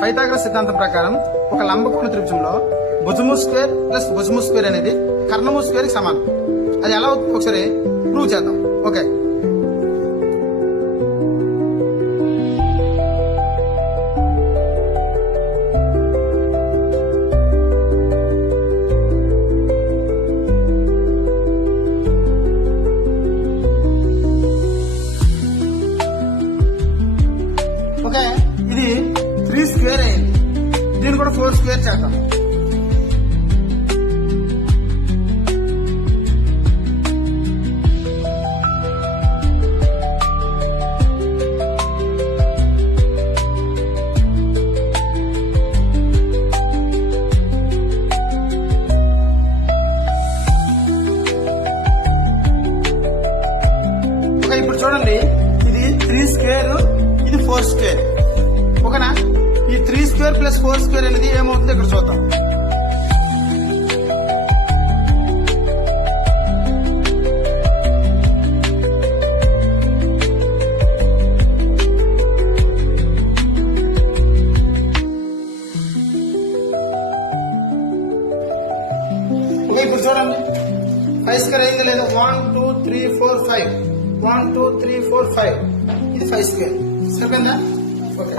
Pythagoras సిద్ధాంతం ప్రకారం ఒక లంబకోణ త్రిభుజంలో భుజము స్క్వేర్ ప్లస్ భుజము స్క్వేర్ అనేది కర్ణము స్క్వేర్ కి సమానం. అది ఎలా అవుతుంది ఒకసారి ప్రూవ్ చేద్దాం. ఓకే, ఓకే ఇది 3 స్క్వేర్ అయింది. దీన్ని కూడా 4 స్క్వేర్ చేద్దాం. ఇప్పుడు చూడండి, ఇది 3 స్క్వేర్, ఇది 4 స్క్వేర్. ఓకేనా? ఈ 3 స్క్వేర్ ప్లస్ 4 స్క్వేర్ అనేది ఏమవుతుంది ఇక్కడ చూద్దాం. ఓకే, ఇప్పుడు చూడండి 5 స్క్వేర్ అయింది లేదా? 1 2 3 4 5 1 2 3 4 5 ఇది 5 స్క్వేర్. సరిపోయిందా? ఓకే.